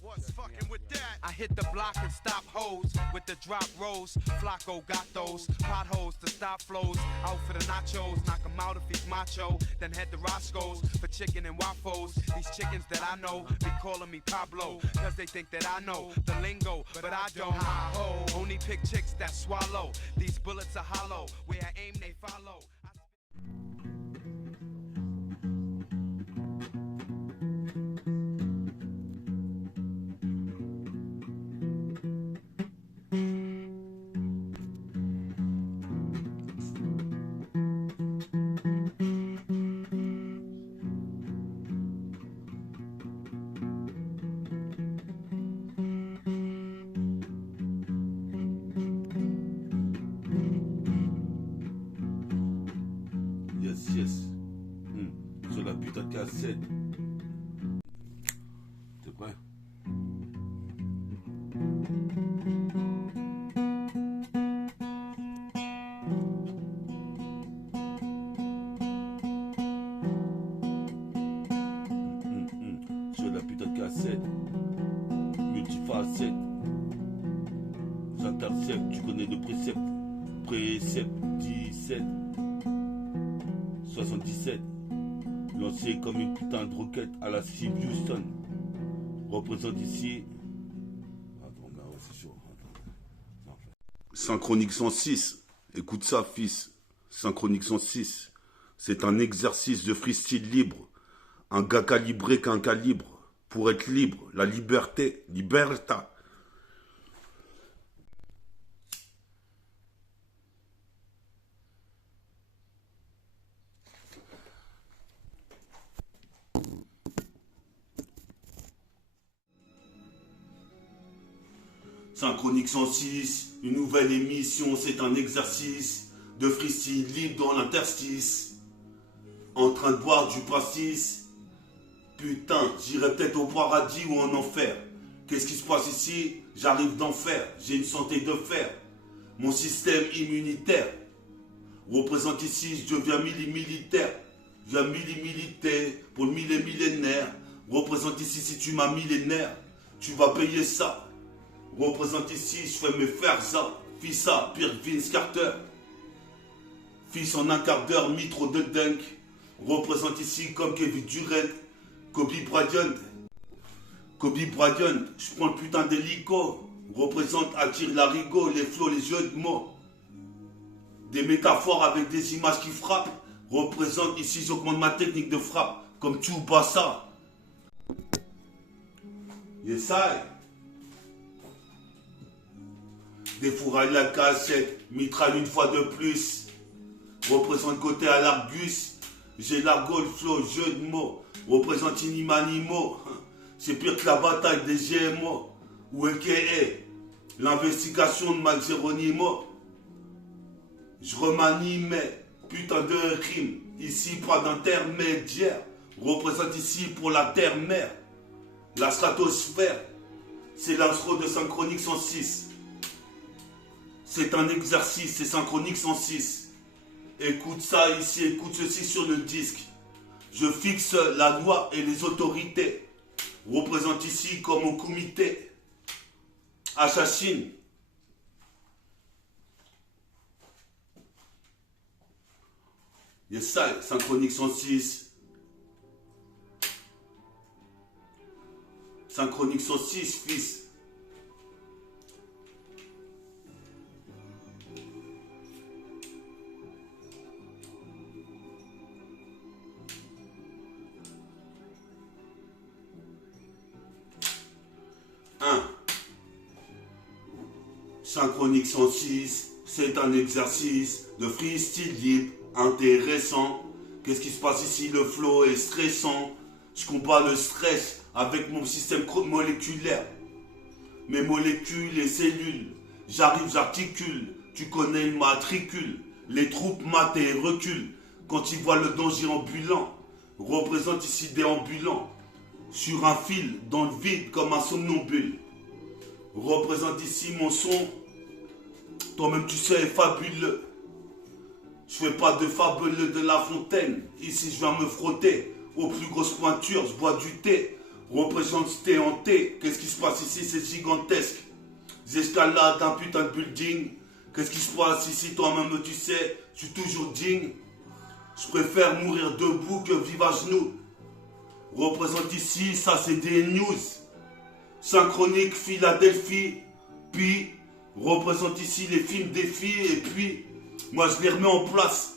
What's fucking with that? I hit the block and stop hoes with the drop rolls. Flacco got those potholes to stop flows. Out for the nachos, knock him out if he's macho. Then head to Roscoe's for chicken and waffles. These chickens that I know be calling me Pablo, cause they think that I know the lingo, but I don't. Only pick chicks that swallow. These bullets are hollow. Where I aim, they follow. Sur la putain de cassette. T'es prêt? Sur la putain de cassette. Multifacette. J'intercepte, tu connais le précepte. Précepte 17. 77, lancé comme une putain de roquette à la Steve Houston. Représente ici. Attends, là, c'est chaud. Synchronique 106. Écoute ça, fils. Synchronique 106. C'est un exercice de freestyle libre. Un gars calibré qu'un calibre. Pour être libre, la liberté, liberta. Synchronique 106, une nouvelle émission, c'est un exercice de freestyle libre dans l'interstice. En train de boire du pastis. Putain, j'irai peut-être au paradis ou en enfer. Qu'est-ce qui se passe ici? J'arrive d'enfer, j'ai une santé de fer. Mon système immunitaire représente ici, je deviens militaire. Je deviens militaire pour le millénaire. Représente ici, si tu m'as millénaire, tu vas payer ça. Représente ici, je fais mes faire ça. Fils ça, pire Vince Carter. Fils en un quart d'heure, mis trop de dunk. Représente ici comme Kevin Durant, Kobe Bryant. Kobe Bryant, je prends le putain d'hélico. Représente, attire l'arigot, les flots, les jeux de mots. Des métaphores avec des images qui frappent. Représente ici, j'augmente ma technique de frappe. Comme Tsubasa. Yes, I. Défouraille la cassette, mitraille une fois de plus. Représente côté à l'Argus. J'ai la gold flow, jeu de mots. Représente Inimanimo. C'est pire que la bataille des GMO. Ou a.k.a. l'investigation de Max Geronimo. Je remanie mes putain de rimes. Ici pas d'intermédiaire. Représente ici pour la terre-mère. La stratosphère. C'est l'intro de Synchronique 106. C'est un exercice, c'est Synchronique 106. Écoute ça ici, écoute ceci sur le disque. Je fixe la loi et les autorités. Représente ici comme au comité. Assassin. Yes, ça, Synchronique 106. Synchronique 106, fils. Synchronique 106, c'est un exercice de freestyle libre, intéressant. Qu'est-ce qui se passe ici? Le flow est stressant. Je combats le stress avec mon système moléculaire. Mes molécules et cellules. J'arrive, j'articule. Tu connais le matricule. Les troupes matent et reculent. Quand ils voient le danger ambulant, représente ici des ambulants. Sur un fil, dans le vide, comme un somnambule. Représente ici mon son. Toi-même tu sais, fabuleux. Je fais pas de fabuleux de la fontaine. Ici je viens me frotter. Aux plus grosses pointures, je bois du thé. Représente T en T. Qu'est-ce qui se passe ici? C'est gigantesque. J'escalade un putain de building. Qu'est-ce qui se passe ici? Toi-même tu sais, je suis toujours digne. Je préfère mourir debout que vivre à genoux. Représente ici, ça c'est des news. Synchronique, Philadelphie. Puis, représente ici les films des filles. Et puis, moi je les remets en place.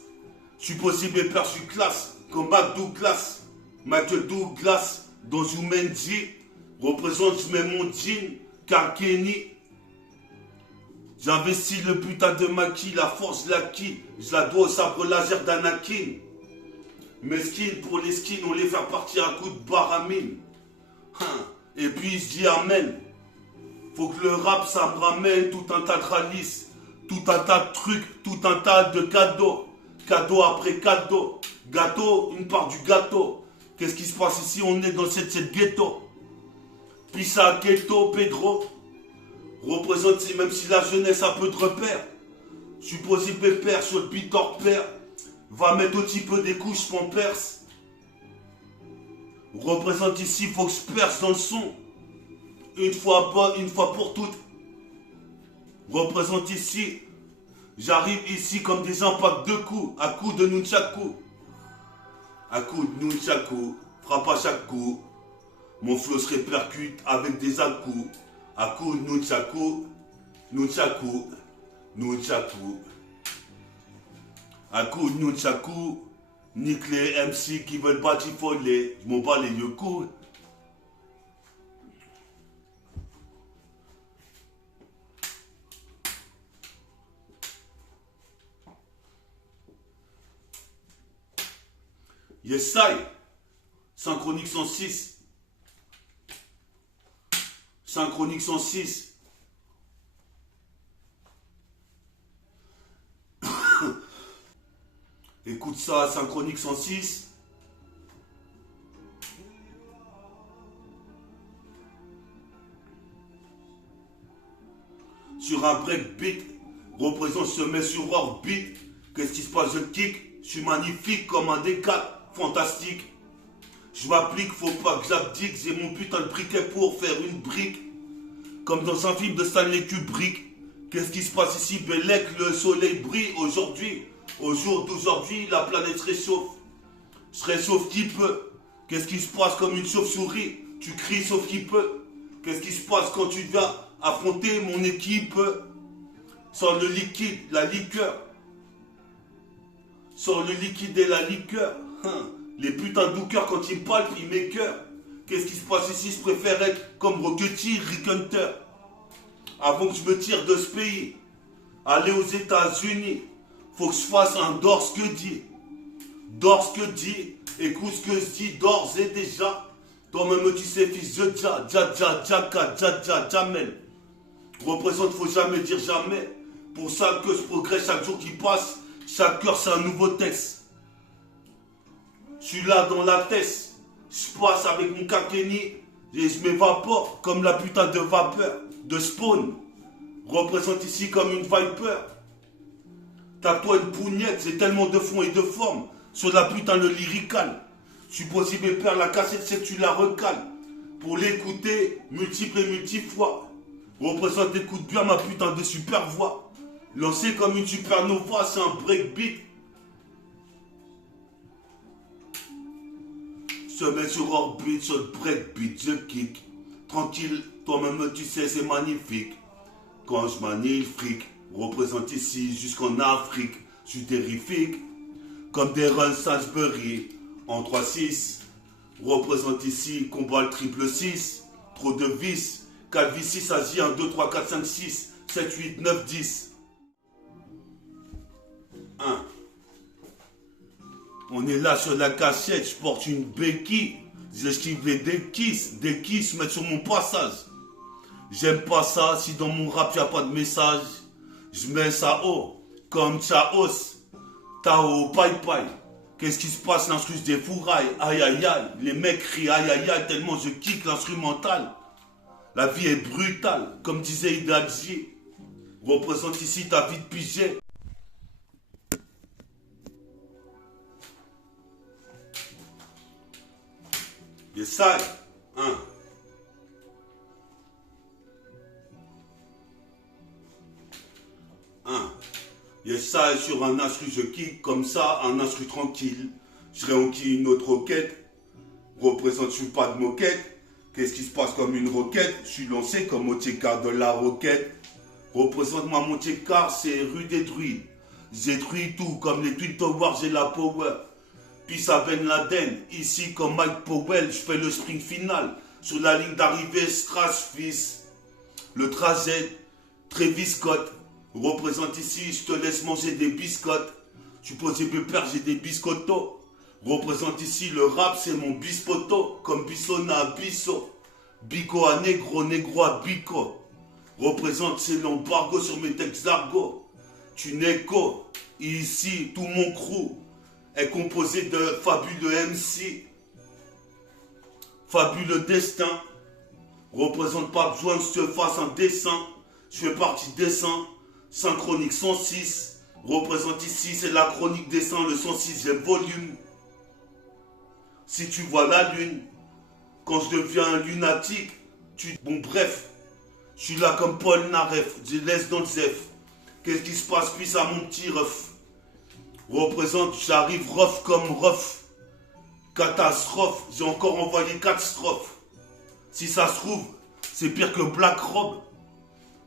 Je suis possible et perçu classe. Comme Michael Douglas, dans Jumanji. Représente, je mets mon jean. Car Kenny. J'investis le putain de maquis, la force de l'acquis. Je la dois au sabre laser d'Anakin. Mes skins pour les skins, on les fait partir à coups de baramine. Et puis je dis amen. Faut que le rap ça me ramène tout un tas de ralices, tout un tas de trucs, tout un tas de cadeaux. Cadeau après cadeau. Gâteau, une part du gâteau. Qu'est-ce qui se passe ici? On est dans cette ghetto. Pisa, ghetto, Pedro. Représente, même si la jeunesse a peu de repères. Je suis posé pépère sur le beat hors pair. Va mettre un petit peu des couches pampers. Représente ici, faut que je perce dans le son. Une fois pour toutes. Représente ici. J'arrive ici comme des impacts de coups. À coups de nunchaku. À coups de nunchaku. Frappe à chaque coup. Mon flow se répercute avec des à-coups. À coups de nunchaku. Nunchaku. Nunchaku. À coup de nunchaku, nique les MC qui veulent batifoler. Je m'en bats les yeux courts. Yes, I. Synchronique 106. Synchronique 106. Écoute ça, Synchronique 106. Sur un breakbeat, représente se met sur orbite. Qu'est-ce qui se passe? Je kick, je suis magnifique comme un décal, fantastique. Je m'applique, faut pas que j'abdique. J'ai mon putain de briquet pour faire une brique. Comme dans un film de Stanley Kubrick. Qu'est-ce qui se passe ici? Bellec, le soleil brille aujourd'hui. Au jour d'aujourd'hui, la planète se réchauffe. Je réchauffe qui peut. Qu'est-ce qui se passe comme une chauve-souris? Tu cries sauf qui peut. Qu'est-ce qui se passe quand tu vas affronter mon équipe? Sors le liquide, la liqueur. Sors le liquide et la liqueur. Les putains de dookers quand ils me palpent, ils m'écœurent. Qu'est-ce qui se passe ici? Je préfère être comme Rocketeer, Rick Hunter. Avant que je me tire de ce pays. Aller aux États-Unis. Faut que je fasse un dors ce que dit. Dors ce que dit. Écoute ce que je dis d'ores et déjà. Toi-même tu sais fils de Jamel. Représente, faut jamais dire jamais. Pour ça que je progresse chaque jour qui passe. Chaque heure c'est un nouveau test. Je suis là dans la tête. Je passe avec mon kakeni. Et je m'évapore comme la putain de vapeur. De spawn. Représente ici comme une viper. Tape-toi une pougnette, c'est tellement de fond et de forme. Sur la putain le lyrical. Je suis possible et perdre la cassette, c'est que tu la recales. Pour l'écouter, multiples et multiples fois. Représente, écoute bien ma putain de super voix. Lancé comme une supernova, c'est un breakbeat. Se met sur orbite, sur le breakbeat, je kick. Tranquille, toi-même tu sais, c'est magnifique. Quand je manie le fric. Représente ici jusqu'en Afrique, je suis terrifique, comme des runs Salisbury en 3-6. Représente ici, combat le triple 6, trop de vis, 4 vis 6 agit 1, 2, 3, 4, 5, 6, 7, 8, 9, 10. 1. On est là sur la cachette, je porte une béquille, j'esquive les des se mettent sur mon passage. J'aime pas ça, si dans mon rap y a pas de message. Je mets ça haut, comme Chaos, Tao, Pai Pai. Qu'est-ce qui se passe? L'instru des fourrailles, aïe aïe aïe. Les mecs crient aïe aïe aïe tellement je kick l'instrumental. La vie est brutale, comme disait Hidalgi. Représente ici ta vie de pigé. Yes, I. 1. Yes, ça, sur un instru, je kick comme ça, un instru tranquille. Je réenquille une autre roquette. Représente, je suis pas de moquette. Qu'est-ce qui se passe comme une roquette? Je suis lancé comme Motiekar de la roquette. Représente-moi Motiekar, c'est rue des druides. J'ai détruit tout, comme les Twin Towers, j'ai la power. Puis ça Ben Laden, ici comme Mike Powell, je fais le sprint final. Sur la ligne d'arrivée, Strass fils. Le trajet, Travis Scott. Représente ici, je te laisse manger des biscottes. Tu poses peu père, j'ai des biscottos. Représente ici, le rap, c'est mon bispoto. Comme Bissona à Bisso. Bico à négro, négro à bico. Représente, c'est l'embargo sur mes textes d'argot. Tu n'es qu'au. Ici, tout mon crew est composé de fabuleux MC. Fabuleux destin. Représente pas besoin que je te fasse un dessin. Je fais partie des 100. Synchronique 106. Représente ici, c'est la chronique des 100, le 106e volume. Si tu vois la lune, quand je deviens un lunatique, bon bref, je suis là comme Paul Naref, je laisse dans le zef. Qu'est-ce qui se passe, puis à mon petit ref? Représente, j'arrive rough comme rough. Catastrophe, j'ai encore envoyé 4 strophes. Si ça se trouve, c'est pire que Black Rob.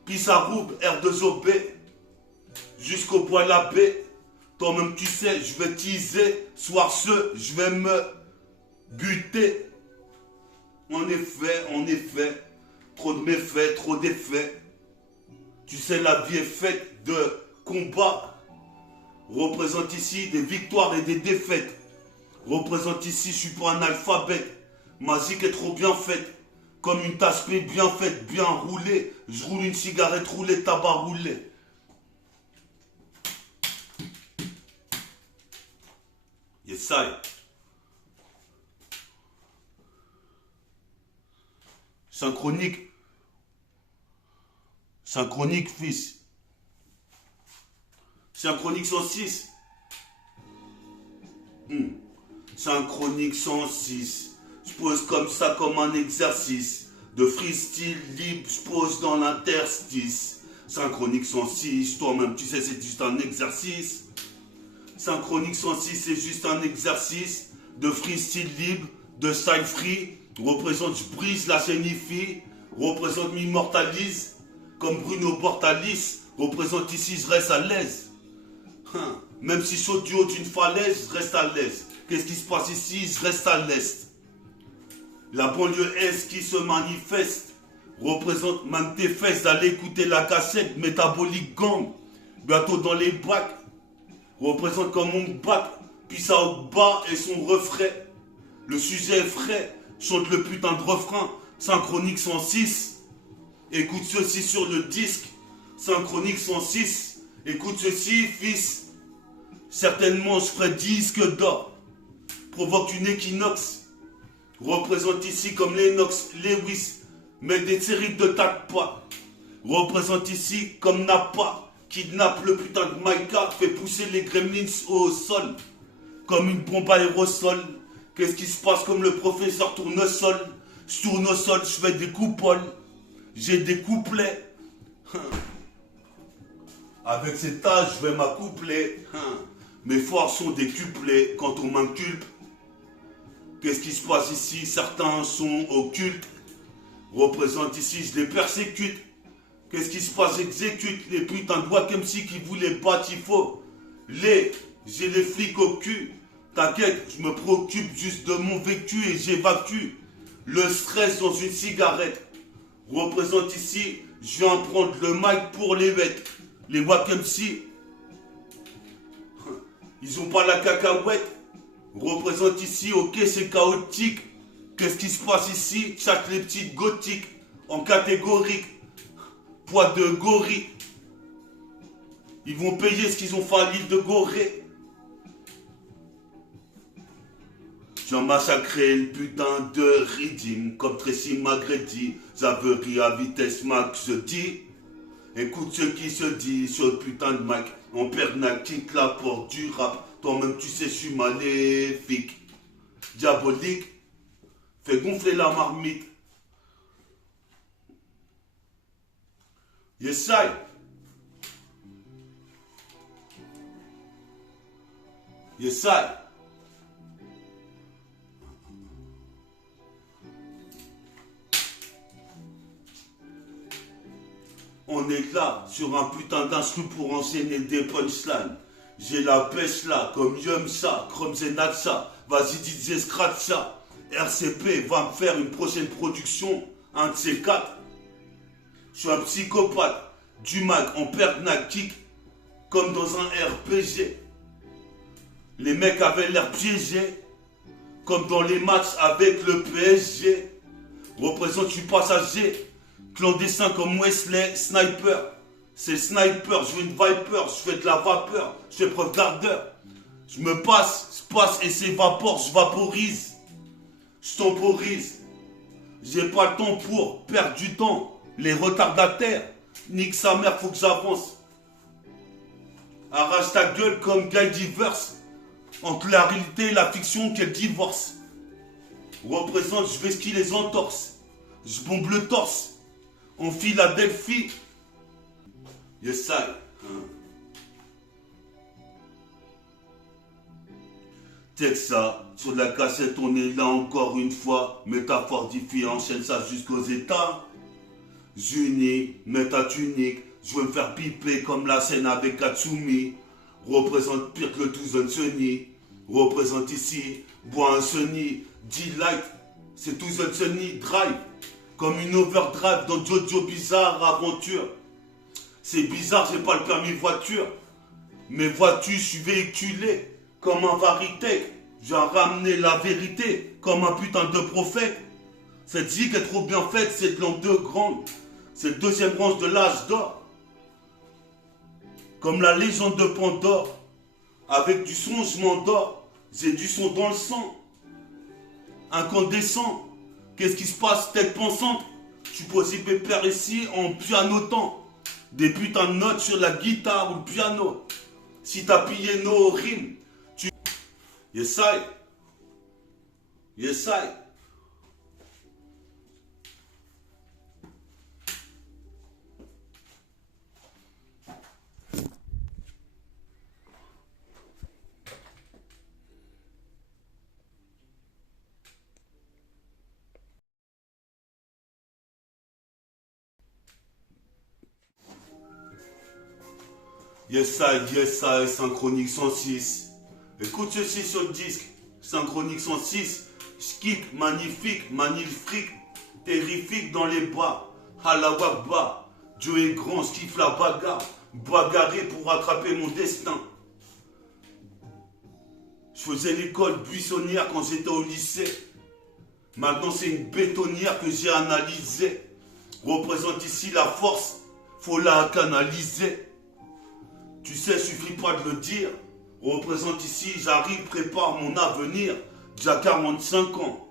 Puis ça roube, R2OB. Jusqu'au poil à B. Toi-même tu sais, je vais teaser. Soir ce, je vais me buter. En effet, trop de méfaits, trop d'effets. Tu sais, la vie est faite de combats. Représente ici des victoires et des défaites. Représente ici, je suis pas un alphabet. Ma zik est trop bien faite. Comme une tasse P bien faite, bien roulée. Je roule une cigarette roulée, tabac roulé. Yes, ça. Synchronique. Synchronique, fils. Synchronique 106. Synchronique 106. Je pose comme ça, comme un exercice. De freestyle libre, je pose dans l'interstice. Synchronique 106, toi-même tu sais, c'est juste un exercice. Synchronique 106, c'est juste un exercice. De freestyle libre, de style free. Représente, je brise la scénifie. Représente, m'immortalise. Comme Bruno Bortalis. Représente ici, je reste à l'aise. Même si je saute du haut d'une falaise, je reste à l'aise. Qu'est-ce qui se passe ici? Je reste à l'est. La banlieue est qui se manifeste. Représente même tes fesses d'aller écouter la cassette. Métabolique gang. Bientôt dans les bacs. Représente comme mon bac. Puis ça au bas et son refrain. Le sujet est frais. Chante le putain de refrain. Synchronique 106. Écoute ceci sur le disque. Synchronique 106. Écoute ceci, fils. Certainement je ferai disque d'or. Provoque une équinoxe. Représente ici comme Lennox Lewis. Mais des séries de tas de pas. Représente ici comme Napa. Kidnappe le putain de Maïka. Fait pousser les gremlins au sol. Comme une bombe aérosol. Qu'est-ce qui se passe comme le professeur tournesol? Je tourne au sol, je fais des coupoles. J'ai des couplets. Avec cet âge, je vais m'accoupler. Mes foires sont décuplées quand on m'inculpe. Qu'est-ce qui se passe ici? Certains sont occultes. Représente ici, je les persécute. Qu'est-ce qui se passe? J'exécute les putains de Wakemsi qui voulaient battre, il faut. J'ai les flics au cul. T'inquiète, je me préoccupe juste de mon vécu et j'évacue le stress dans une cigarette. Représente ici, je viens prendre le mic pour les bêtes. Les Wakemsi, ils ont pas la cacahuète. Représente ici, ok, c'est chaotique. Qu'est-ce qui se passe ici? Chaque les petites gothiques en catégorique. Poids de gorille. Ils vont payer ce qu'ils ont fait à l'île de Gorée. J'ai massacré le putain de Redeem comme Tracy McGrady. J'averie à vitesse max, je dis. Écoute ce qui se dit sur le putain de mic. En pernac, quitte la porte du rap. Toi-même tu sais, je suis maléfique. Diabolique. Fais gonfler la marmite. Yes, I. Yes, I. On est là sur un putain d'instru pour enchaîner des punchlines. J'ai la pêche là, comme Yumsa, Kromzenatsa, vas-y DJ Scratcha. RCP va me faire une prochaine production, un de ces quatre. Je suis un psychopathe, du mag en perd kick, comme dans un RPG. Les mecs avaient l'air piégés, comme dans les matchs avec le PSG. Représente, je suis passager, clandestin comme Wesley, sniper. C'est sniper, je veux une viper, je fais de la vapeur, je fais preuve d'ardeur. Je me passe et s'évapore, je vaporise. Je temporise. J'ai pas le temps pour perdre du temps. Les retardataires, nique sa mère, faut que j'avance. Arrache ta gueule comme Guy Diverse. Entre la réalité et la fiction, quel divorce. Représente, je vais ski les entorses. Je bombe le torse. On file à Delphi. Yes, I. Texas, sur la cassette, on est là encore une fois. Métaphore diffie, enchaîne ça jusqu'aux États-Unis. Mets ta tunique, je veux me faire piper comme la scène avec Katsumi. Représente pire que le Tucson Sunny. Représente ici, bois un Sunny. D-Light, c'est Tucson Sunny Drive. Comme une overdrive dans Jojo Bizarre Aventure. C'est bizarre, j'ai pas le permis voiture. Mais vois-tu, je suis véhiculé comme un Varitech. J'ai ramené la vérité comme un putain de prophète. Cette zik est trop bien faite, c'est de l'an 2 grande. C'est le deuxième branche de l'âge d'or. Comme la légende de Pandore. Avec du son, je m'endors. J'ai du son dans le sang. Incandescent. Qu'est-ce qui se passe, tête pensante? Je suis posé pépère ici en pianotant. Des putains de notes sur la guitare ou le piano. Si t'as pillé nos rimes, tu... Yes, I. Yes, I. Yes, I, Synchronique 106. Écoute ceci sur le disque. Synchronique 106. Skik, magnifique, magnifique, terrifique dans les bas. Halawakba. Dieu est grand, je kiffe la bagarre. Bagarrer pour rattraper mon destin. Je faisais l'école buissonnière quand j'étais au lycée. Maintenant c'est une bétonnière que j'ai analysée. Représente ici la force, faut la canaliser. Tu sais, suffit pas de le dire. Représente ici, j'arrive, prépare mon avenir. Déjà 45 ans.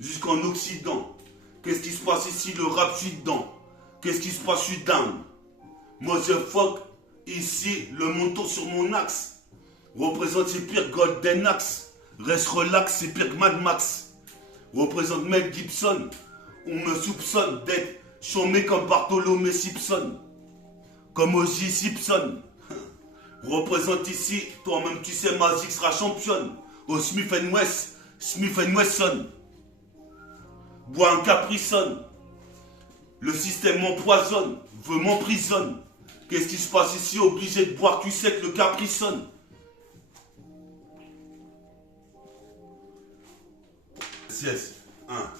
Jusqu'en Occident. Qu'est-ce qui se passe ici? Le rap, je suis dedans. Qu'est-ce qui se passe? Je suis dingue. Motherfuck, ici, le montant sur mon axe. Représente, c'est pire Golden Axe. Reste relax, c'est pire que Mad Max. Représente Mel Gibson. On me soupçonne d'être chômé comme Bartholomé Simpson. Comme O.J. Simpson. Représente ici, toi-même tu sais, Magic sera championne. Au Smith Wesson. Bois un Capri-Sun. Le système m'empoisonne, veut m'emprisonne. Qu'est-ce qui se passe ici? Obligé de boire, tu sais que le Capri-Sun. Yes, 1.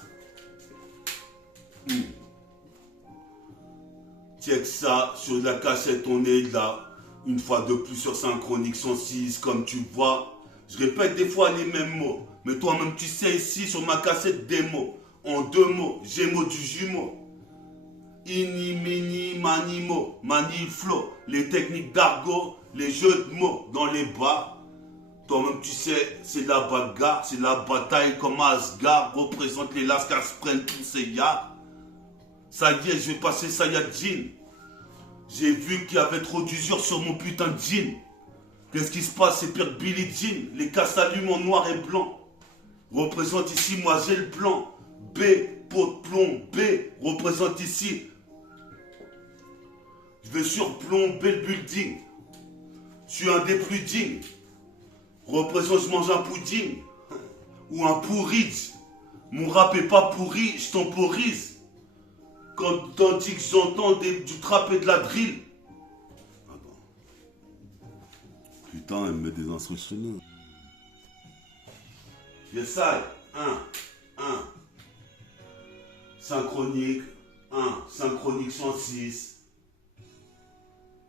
Check ça, sur la cassette on est là. Une fois de plus sur Synchronique 106, comme tu vois. Je répète des fois les mêmes mots. Mais toi-même tu sais ici sur ma cassette des mots. En 2 mots, Gémeaux du jumeau. Ini, mini, manimo, maniflo. Les techniques d'argot, les jeux de mots dans les bars. Toi-même tu sais, c'est la bagarre, c'est la bataille comme Asgard. Représente les lascars se prennent tous ces yards. Ça y est, je vais passer Saiyajin. J'ai vu qu'il y avait trop d'usure sur mon putain de jean. Qu'est-ce qui se passe? C'est pire que Billie Jean. Les cas s'allument en noir et blanc. Représente ici, moi j'ai le plan. B, pot de plomb, B, représente ici. Je vais surplomber le building. Je suis un des plus dignes. Représente, je mange un pudding ou un pourri. Mon rap est pas pourri, je temporise. Quand tandis que j'entends du trap et de la drill. Attends. Putain, elle me met des instructions. Yes, I. 1. Synchronique. 1. Synchronique 106.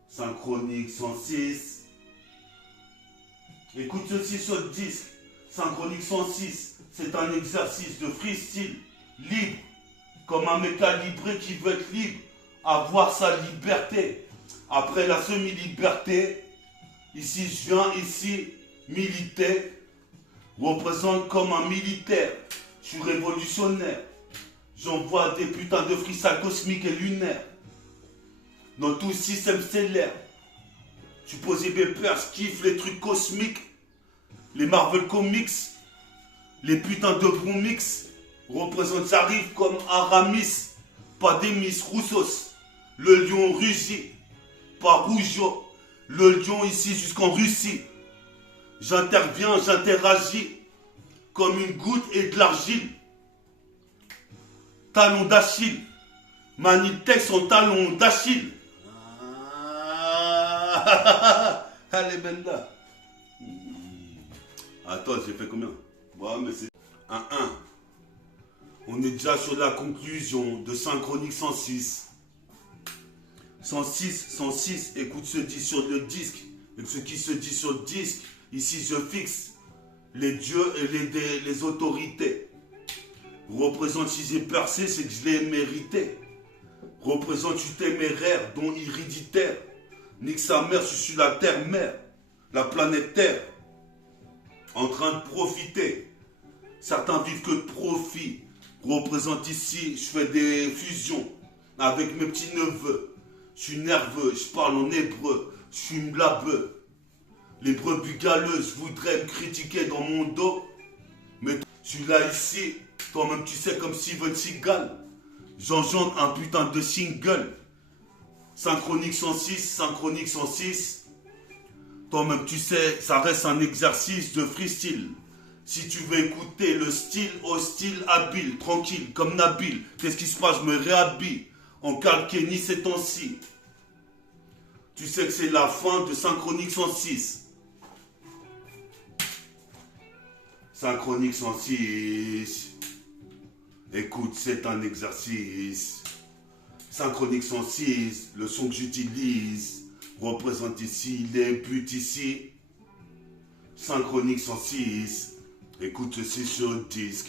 Synchronique 106. Écoute ceci sur le disque. Synchronique 106. C'est un exercice de freestyle libre. Comme un mec calibré qui veut être libre. Avoir sa liberté. Après la semi-liberté. Ici, je viens ici militer. Représente comme un militaire. Je suis révolutionnaire. J'envoie des putains de freestyle cosmiques et lunaires. Dans tout système stellaire. Tu poses des peurs, kiffe les trucs cosmiques. Les Marvel Comics. Les putains de bons mix. Représente, j'arrive comme Aramis. Pas des Miss Roussos. Le lion rugit. Pas Rougeau. Le lion ici jusqu'en Russie. J'interviens, j'interagis. Comme une goutte et de l'argile. Talon d'Achille. Manitex en talon d'Achille. Elle est belle là. Attends, j'ai fait combien? Ouais, mais c'est 1-1. On est déjà sur la conclusion de Synchronique 106. 106, écoute ce dit sur le disque. Et ce qui se dit sur le disque, ici je fixe les dieux et les autorités. Représente si j'ai percé, c'est que je l'ai mérité. Représente je suis téméraire, dont héréditaire. Nique sa mère, je suis la terre-mère, la planète Terre. En train de profiter. Certains vivent que de profit. Représente ici, je fais des fusions avec mes petits neveux. Je suis nerveux, je parle en hébreu, je suis blabeux. Les brebis galeuses voudraient me critiquer dans mon dos. Mais je suis là ici, toi-même tu sais comme Steven Seagal. J'engendre un putain de single. Synchronique 106, Synchronique 106. Toi-même tu sais, ça reste un exercice de freestyle. Si tu veux écouter le style hostile, habile, tranquille, comme Nabil. Qu'est-ce qui se passe? Je me réhabille. En calquénie ces temps-ci. Tu sais que c'est la fin de Synchronique 106. Synchronique 106. Écoute, c'est un exercice. Synchronique 106, le son que j'utilise représente ici les buts ici. Synchronique 106, écoute ceci sur le disque.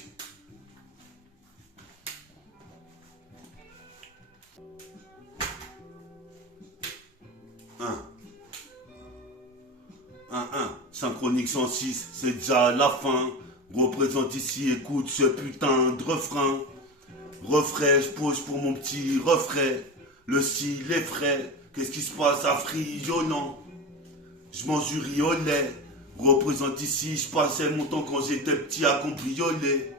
Synchronique 106, c'est déjà la fin. Représente ici, écoute ce putain de refrain. Refrain, je pose pour mon petit refrain. Le style est frais. Qu'est-ce qui se passe à friollant? Je mange du riz au lait. Représente ici, je passais mon temps quand j'étais petit à cambrioler.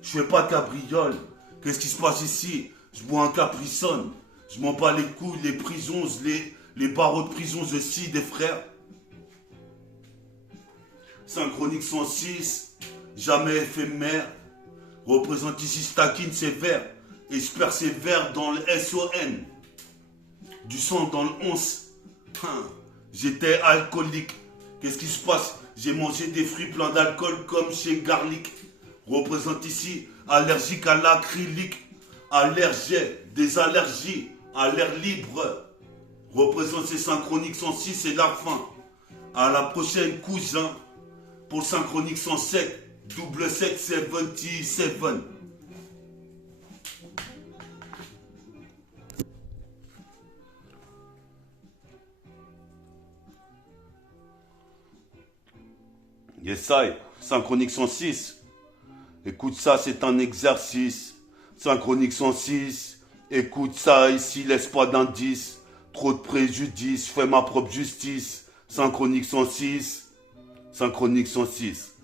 Je fais pas cabriole. Qu'est-ce qui se passe ici? Je bois un Capri-Sun. Je m'en bats les couilles, les prisons, les barreaux de prison, je scie des frères. Synchronique 106, jamais éphémère. Représente ici, je taquine sévère. Et je persévère dans le SON. Du sang dans le 11. J'étais alcoolique. Qu'est-ce qui se passe? J'ai mangé des fruits pleins d'alcool comme chez Garlic. Représente ici, allergique à l'acrylique. Allergie, des allergies, à l'air libre. Représente ces Synchronique 106, c'est la fin. À la prochaine, cousin. Pour Synchronique 107, double 777. Yes, I. Synchronique 106. Écoute ça, c'est un exercice. Synchronique 106. Écoute ça, ici, laisse pas d'indice. Trop de préjudice, je fais ma propre justice. Synchronique 106. Synchronique 106.